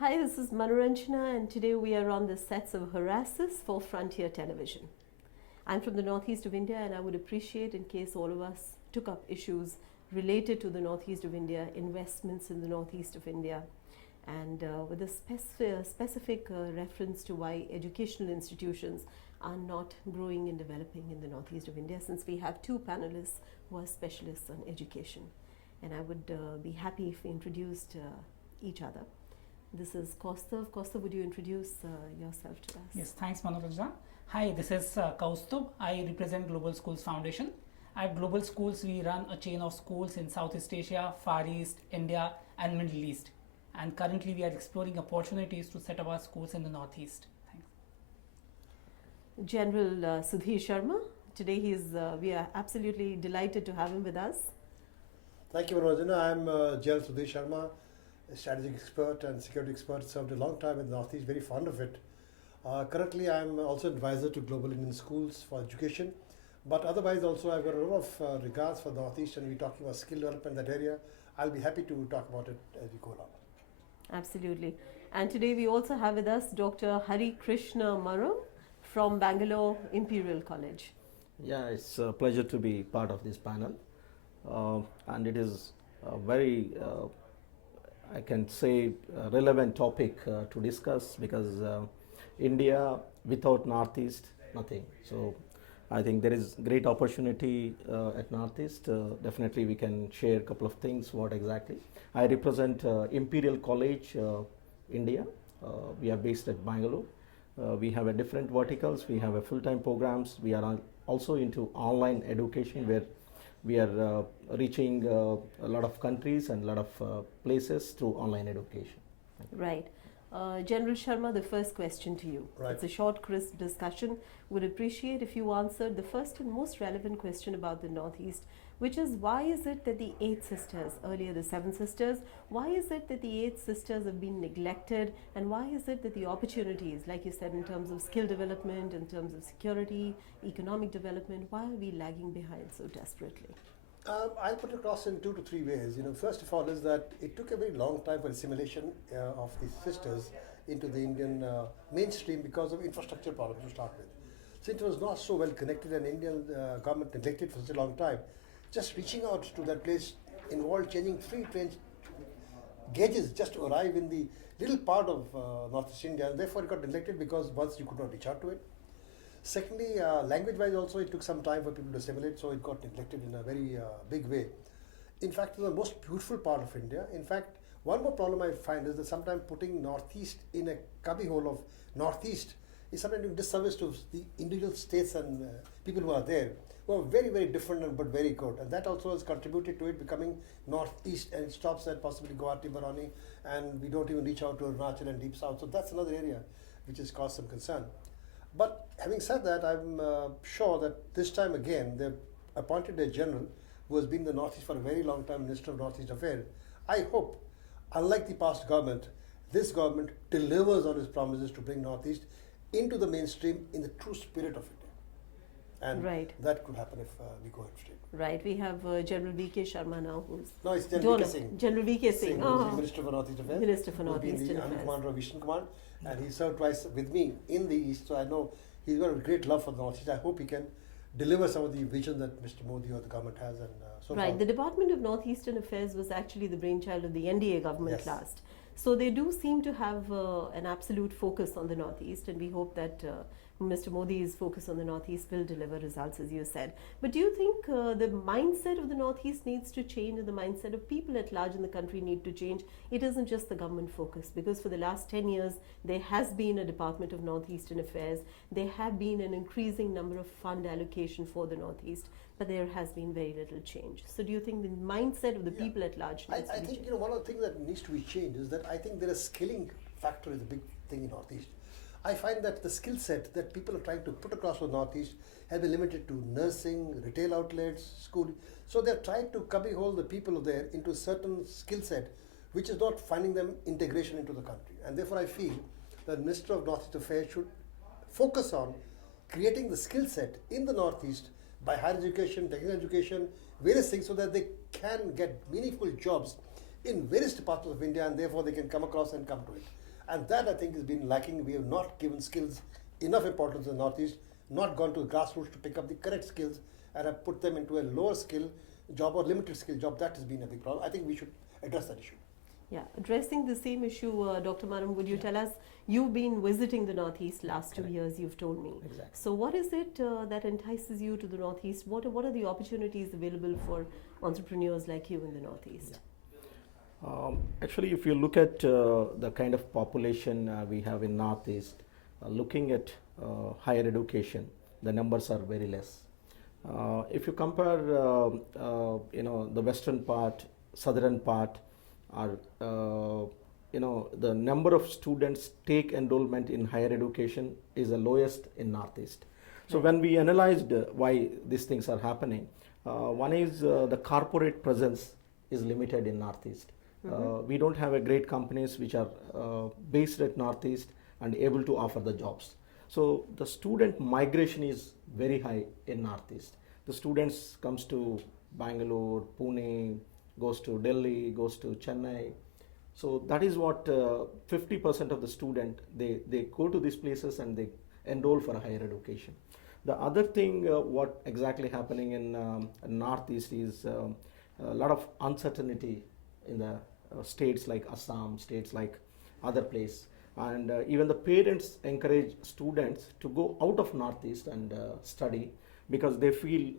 Hi, this is Manoranjana, and today we are on the sets of Harasses for Frontier Television. I'm from the northeast of India, and I would appreciate in case all of us took up issues related to the northeast of India, investments in the northeast of India, and with a specific reference to why educational institutions are not growing and developing in the northeast of India, since we have two panelists who are specialists on education. And I would be happy if we introduced each other. This is Kaustav. Kaustav, would you introduce yourself to us? Yes, thanks Manoranjana. Hi, this is Kaustav. I represent Global Schools Foundation. At Global Schools, we run a chain of schools in Southeast Asia, Far East, India and Middle East. And currently we are exploring opportunities to set up our schools in the Northeast. Thanks. General Sudh Sharma. Today we are absolutely delighted to have him with us. Thank you, Manojana. I'm General Sudh Sharma, a strategic expert and security expert, served a long time in the Northeast, very fond of it. Currently, I'm also advisor to Global Indian Schools for Education, but otherwise also I've got a lot of regards for the Northeast, and we're talking about skill development in that area. I'll be happy to talk about it as we go along. Absolutely. And today we also have with us Dr. Hari Krishna Maram from Bangalore Imperial College. Yeah, it's a pleasure to be part of this panel, and it is a very I can say relevant topic to discuss, because India without Northeast, nothing. So I think there is great opportunity at Northeast. Definitely we can share a couple of things. What exactly? I represent Imperial College, India. We are based at Bangalore. We have a different verticals. We have a full-time programs. We are also into online education, where we are reaching a lot of countries and a lot of places through online education. Right. General Sharma, the first question to you. Right. It's a short, crisp discussion. Would appreciate if you answered the first and most relevant question about the Northeast, which is, why is it that the 8 sisters, earlier the 7 sisters, why is it that the 8 sisters have been neglected, and why is it that the opportunities, like you said, in terms of skill development, in terms of security, economic development, why are we lagging behind so desperately? I'll put it across in 2 to 3 ways. First of all is that it took a very long time for assimilation of these sisters into the Indian mainstream because of infrastructure problems to start with. Since it was not so well connected and Indian government neglected for such a long time, just reaching out to that place involved changing 3 train gauges just to arrive in the little part of Northeast India, and therefore it got neglected because once you could not reach out to it. Secondly, language-wise also it took some time for people to assimilate, so it got neglected in a very big way. In fact, it's the most beautiful part of India. In fact, one more problem I find is that sometimes putting Northeast in a cubbyhole of Northeast is sometimes doing disservice to the individual states and people who are there, who are very, very different but very good. And that also has contributed to it becoming Northeast, and it stops at possibly Guwahati, Barani, and we don't even reach out to Arunachal and Deep South. So that's another area which has caused some concern. But having said that, I'm sure that this time again they've appointed a general who has been in the Northeast for a very long time, Minister of Northeast Affairs. I hope, unlike the past government, this government delivers on its promises to bring Northeast into the mainstream in the true spirit of India. And right. That could happen if we go ahead straight. Right. We have General VK Sharma now, who's No, it's General VK Singh. General VK Singh. Who's the Minister for Northeast Affairs. Minister for Northeast Affairs. Affairs. Commander of Eastern Command, and he served twice with me in the East, so I know he's got a great love for the Northeast. I hope he can deliver some of the vision that Mr. Modi or the government has, and so right. far. The Department of Northeastern Affairs was actually the brainchild of the NDA government Yes. last. So they do seem to have an absolute focus on the Northeast, and we hope that Mr. Modi's focus on the Northeast will deliver results, as you said. But do you think the mindset of the Northeast needs to change, and the mindset of people at large in the country need to change? It isn't just the government focus, because for the last 10 years, there has been a Department of Northeastern Affairs. There have been an increasing number of fund allocation for the Northeast, but there has been very little change. So do you think the mindset of the people at large needs to I be think changed? one of the things that needs to be changed is that I think there is skilling factor is a big thing in Northeast. I find that the skill set that people are trying to put across for Northeast has been limited to nursing, retail outlets, schooling. So they're trying to cubbyhole the people there into a certain skill set, which is not finding them integration into the country. And therefore I feel that the Minister of Northeast Affairs should focus on creating the skill set in the Northeast by higher education, technical education, various things, so that they can get meaningful jobs in various departments of India, and therefore they can come across and come to it. And that I think has been lacking. We have not given skills enough importance in the Northeast, not gone to the grassroots to pick up the correct skills and have put them into a lower skill job or limited skill job. That has been a big problem. I think we should address that issue. Yeah, addressing the same issue, Dr. Maram, would you tell us, you've been visiting the Northeast last 2 Correct. years, you've told me. Exactly. So what is it that entices you to the Northeast? What are the opportunities available for entrepreneurs like you in the Northeast? Actually, if you look at the kind of population we have in Northeast, looking at higher education, the numbers are very less. If you compare, the western part, southern part, are the number of students take enrollment in higher education is the lowest in Northeast. So when we analyzed why these things are happening, one is the corporate presence is limited in Northeast. We don't have a great companies which are based at Northeast and able to offer the jobs. So the student migration is very high in Northeast. The students comes to Bangalore, Pune, goes to Delhi, goes to Chennai. So that is what 50% of the student, they go to these places and they enroll for a higher education. The other thing what exactly happening in Northeast is a lot of uncertainty in the states like Assam, states like other place. And even the parents encourage students to go out of Northeast and study because they feel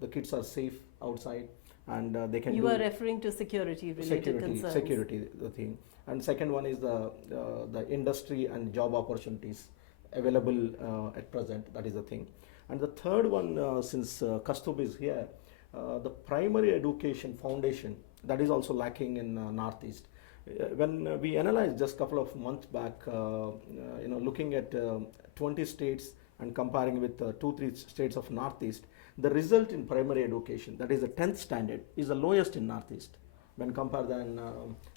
the kids are safe outside and they can You are referring to security related concerns. Security, the thing. And second one is the industry and job opportunities available at present. That is the thing. And the third one, since Kastub is here, the primary education foundation, that is also lacking in Northeast. When we analyzed just a couple of months back, looking at 20 states and comparing with 2-3 states of Northeast, the result in primary education, that is the 10th standard, is the lowest in Northeast when compared than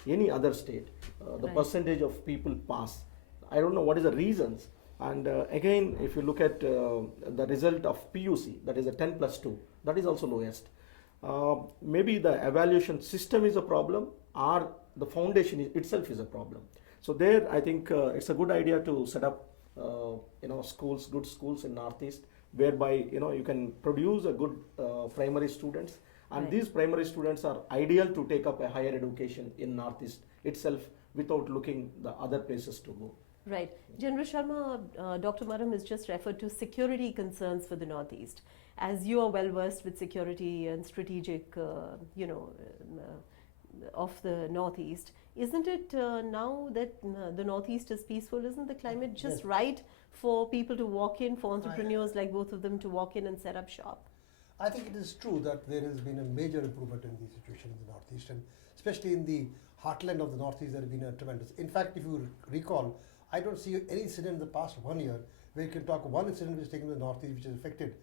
any other state. The Right. percentage of people pass. I don't know what is the reasons. And again, if you look at the result of PUC, that is a 10+2, that is also lowest. Maybe the evaluation system is a problem or the foundation itself is a problem. So there I think it's a good idea to set up schools, good schools in Northeast, whereby you can produce a good primary students, and Right. these primary students are ideal to take up a higher education in Northeast itself without looking the other places to go. Right. General Sharma, Dr. Maram has just referred to security concerns for the Northeast. As you are well versed with security and strategic, of the Northeast, isn't it now that the Northeast is peaceful, isn't the climate just Yes. right for people to walk in, for entrepreneurs like both of them to walk in and set up shop? I think it is true that there has been a major improvement in the situation in the Northeast, and especially in the heartland of the Northeast, there has been a tremendous. In fact, if you recall, I don't see any incident in the past 1 year where you can talk of one incident which is taken in the Northeast which has affected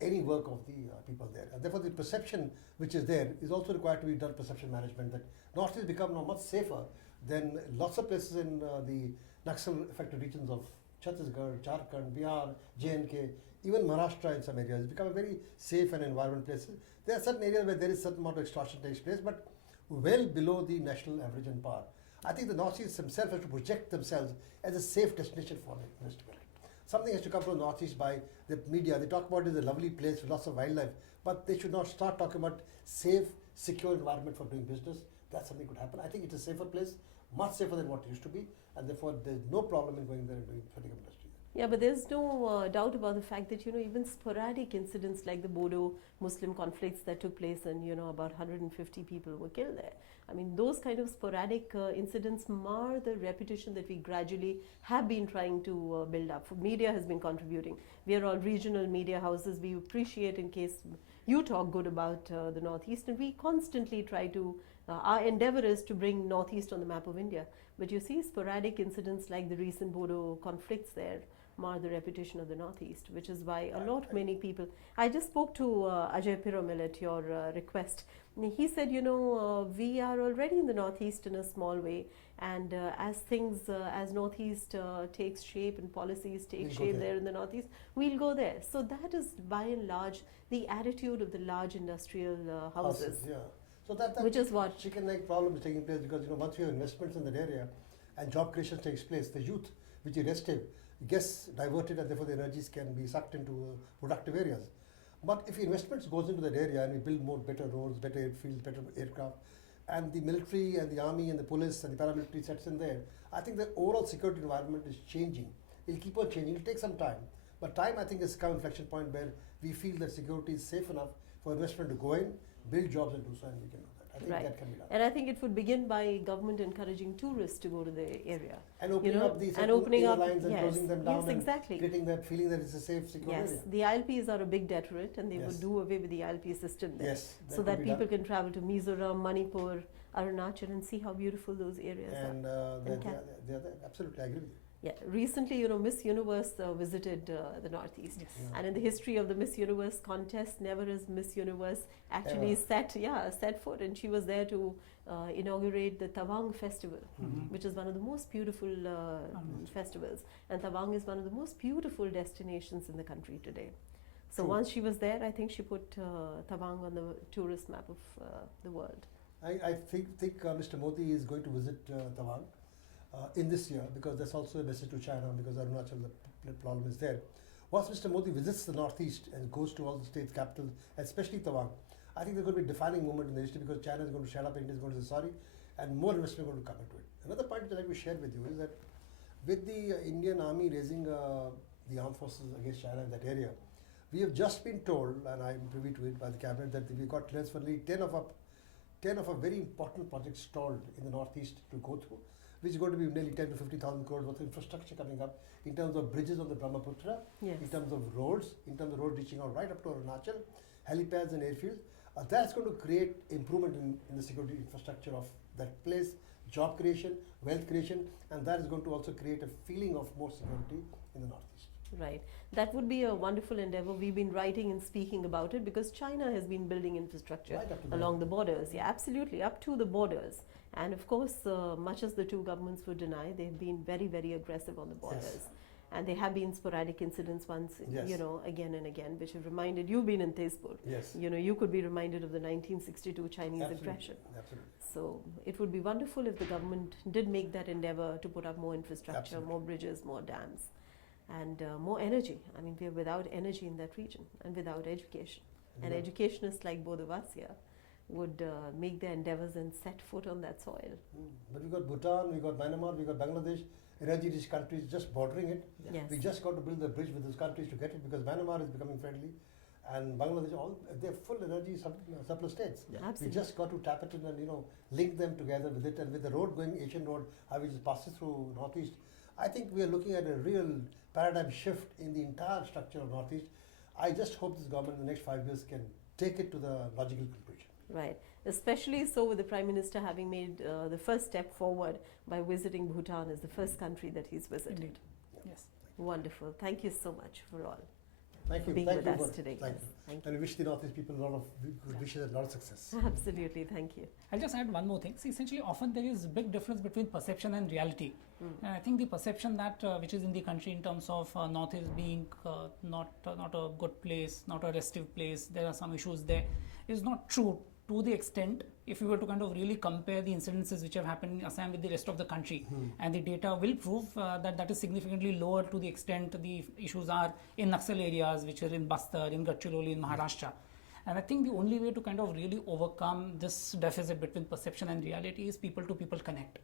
any work of the people there. And therefore, the perception which is there is also required to be done perception management, that Northeast become now much safer than lots of places in the Naxal affected regions of Chhattisgarh, Jharkhand, Bihar, J&K, even Maharashtra in some areas. It's become a very safe and environment place. There are certain areas where there is certain amount of extortion takes place, but well below the national average in power. I think the Northeast themselves have to project themselves as a safe destination for investment. Something has to come from the Northeast by the media. They talk about it as a lovely place with lots of wildlife, but they should not start talking about safe, secure environment for doing business. That's something could happen. I think it's a safer place, much safer than what it used to be, and therefore there's no problem in going there and doing farming industry. Yeah, but there's no doubt about the fact that, even sporadic incidents like the Bodo Muslim conflicts that took place and, about 150 people were killed there. I mean, those kind of sporadic incidents mar the reputation that we gradually have been trying to build up. Media has been contributing. We are all regional media houses. We appreciate in case you talk good about the Northeast, and we constantly try to, our endeavor is to bring Northeast on the map of India. But you see sporadic incidents like the recent Bodo conflicts there mar the reputation of the Northeast, which is why many people. I just spoke to Ajay Piramil at your request. He said, we are already in the Northeast in a small way, and as things, as Northeast takes shape and policies take We'll go shape there. there in the Northeast, we'll go there. So that is by and large the attitude of the large industrial houses. Yeah. So that Which is what? chicken egg problem is taking place because once you have investments in that area, and job creation takes place, the youth, which is restive, gets diverted, and therefore the energies can be sucked into productive areas. But if investments goes into that area and we build more better roads, better airfields, better aircraft, and the military and the army and the police and the paramilitary sets in there, I think the overall security environment is changing. It'll keep on changing. It'll take some time. But time, I think, has come inflection point where we feel that security is safe enough for investment to go in, build jobs and do so, and we can do that. I think Right. that can be done. And I think it would begin by government encouraging tourists to go to the area. And opening up these and opening up lines and yes, closing them down yes, and exactly. creating that feeling that it's a safe, secure Yes, area. the ILPs are a big deterrent, and they Yes. would do away with the ILP system there, Yes, so could that be people done. can travel to Mizoram, Manipur, Arunachal, and see how beautiful those areas are. And they're there. Absolutely, I agree with you. Yeah, recently, Miss Universe visited the Northeast, Yes. Yeah. and in the history of the Miss Universe contest, never has Miss Universe actually Ever. set foot, and she was there to inaugurate the Tawang festival, which is one of the most beautiful festivals, and Tawang is one of the most beautiful destinations in the country today. So True. once she was there, I think she put Tawang on the tourist map of the world. I think Mr. Modi is going to visit Tawang in this year, because that's also a message to China, because Arunachal, the problem is there. Once Mr. Modi visits the Northeast and goes to all the states' capitals, especially Tawang, I think there's going to be a defining moment in the history, because China is going to shut up, India is going to say sorry, and more investment is going to come into it. Another point that I'd like to share with you is that with the Indian Army raising the armed forces against China in that area, we have just been told, and I'm privy to it by the cabinet, that we got clearance for nearly 10 of our very important projects stalled in the Northeast to go through, which is going to be nearly 10 to 50,000 crores worth of infrastructure coming up in terms of bridges on the Brahmaputra, Yes. in terms of roads, in terms of roads reaching out right up to Arunachal, helipads and airfields. That's going to create improvement in the security infrastructure of that place, job creation, wealth creation, and that is going to also create a feeling of more security in the Northeast. Right. That would be a wonderful endeavor. We've been writing and speaking about it because China has been building infrastructure Right up to along the borders. Yeah, absolutely, up to the borders. And of course, much as the two governments would deny, they've been very, very aggressive on the borders. And there have been sporadic incidents once, Yes. again and again, which have reminded, you've been in Tezpur. Yes. You could be reminded of the 1962 Chinese Absolutely. aggression. Absolutely. So it would be wonderful if the government did make that endeavor to put up more infrastructure, Absolutely. more bridges, more dams, and more energy. I mean, we're without energy in that region, and without education. And Yeah. educationists like both of us here would make their endeavors and set foot on that soil. But we got Bhutan, we got Myanmar, we got Bangladesh, energy-rich countries just bordering it. Yes. We just got to build a bridge with those countries to get it, because Myanmar is becoming friendly, and Bangladesh, they're full energy surplus states. We Absolutely. just got to tap it in and link them together with it, and with the road going Asian road, how it just passes through Northeast. I think we are looking at a real paradigm shift in the entire structure of Northeast. I just hope this government in the next 5 years can take it to the logical conclusion. Right. Especially so with the Prime Minister having made the first step forward by visiting Bhutan as the first country that he's visited. Indeed. Yes. Wonderful. Thank you so much for all. Thank you. being Thank with you us for- today. Thank Yes, you. thank And we wish the Northeast people a lot of good wishes and a lot of success. Absolutely. Thank you. I'll just add one more thing. See, essentially, often there is a big difference between perception and reality. And I think the perception that which is in the country in terms of Northeast being not a good place, not a restive place, there are some issues there, is not true to the extent if you were to kind of really compare the incidences which have happened in Assam with the rest of the country. And the data will prove that is significantly lower to the extent the issues are in Naxal areas, which are in Bastar, in Gadchiroli, in Maharashtra. And I think the only way to kind of really overcome this deficit between perception and reality is people to people connect.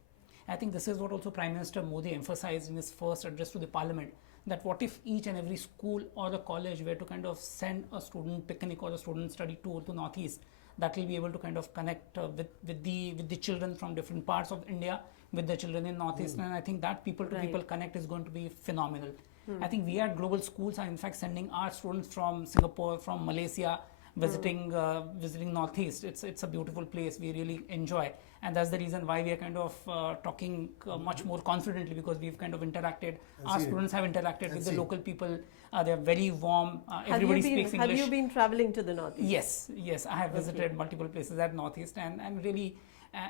I think this is what also Prime Minister Modi emphasized in his first address to the parliament, that what if each and every school or a college were to kind of send a student picnic or a student study tour to Northeast, that will be able to kind of connect with the children from different parts of India with the children in Northeast. And I think that people to people connect is going to be phenomenal. I think we at Global Schools are in fact sending our students from Singapore, from Malaysia, visiting Northeast. It's a beautiful place. We really enjoy, and that's the reason why we are kind of talking much more confidently, because we've kind of interacted. Our students have interacted with the local people. They are very warm. Everybody speaks English. Have you been traveling to the Northeast? Yes. I have visited multiple places at Northeast, and really.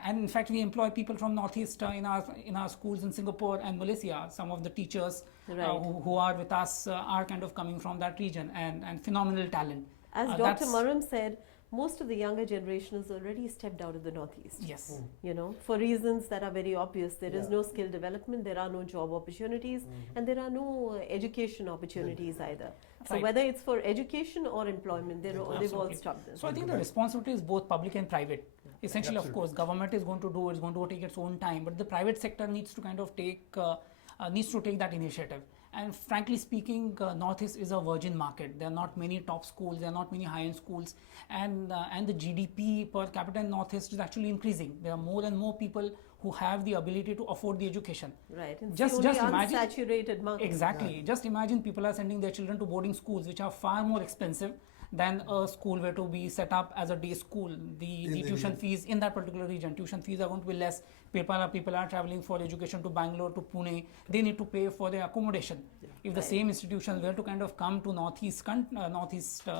And in fact, we employ people from Northeast in our schools in Singapore and Malaysia. Some of the teachers who are with us are kind of coming from that region, and phenomenal talent. As Dr. Maram said, most of the younger generation has already stepped out of the Northeast. Yes. You know, for reasons that are very obvious. There is Yeah. no skill development, there are no job opportunities, and there are no education opportunities either. So Right. whether it's for education or employment, they've all Absolutely. stopped them. So I think the responsibility is both public and private. Essentially, of Absolutely. course, government is going to do, it's going to take its own time, but the private sector needs to kind of take that initiative. And frankly speaking, Northeast is a virgin market. There are not many top schools, there are not many high-end schools, and the GDP per capita in Northeast is actually increasing. There are more and more people who have the ability to afford the education. Right. It's Just- the only just imagine- unsaturated market. Exactly. Just imagine people are sending their children to boarding schools, which are far more expensive than a school were to be set up as a day school. The the tuition region. fees in that particular region, tuition fees are going to be less. People are traveling for education to Bangalore, to Pune. They need to pay for their accommodation. If the Right. same institutions were to kind of come to Northeast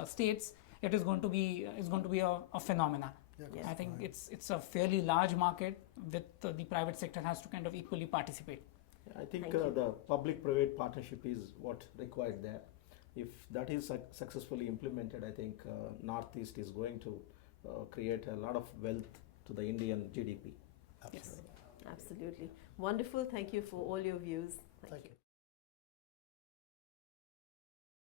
states, it is going to be a phenomena. Yes. I think it's a fairly large market with the private sector has to kind of equally participate. I think Thank you. the public-private partnership is what required there. If that is successfully implemented, I think Northeast is going to create a lot of wealth to the Indian GDP. Absolutely. Absolutely. Wonderful. Thank you for all your views. Thank you.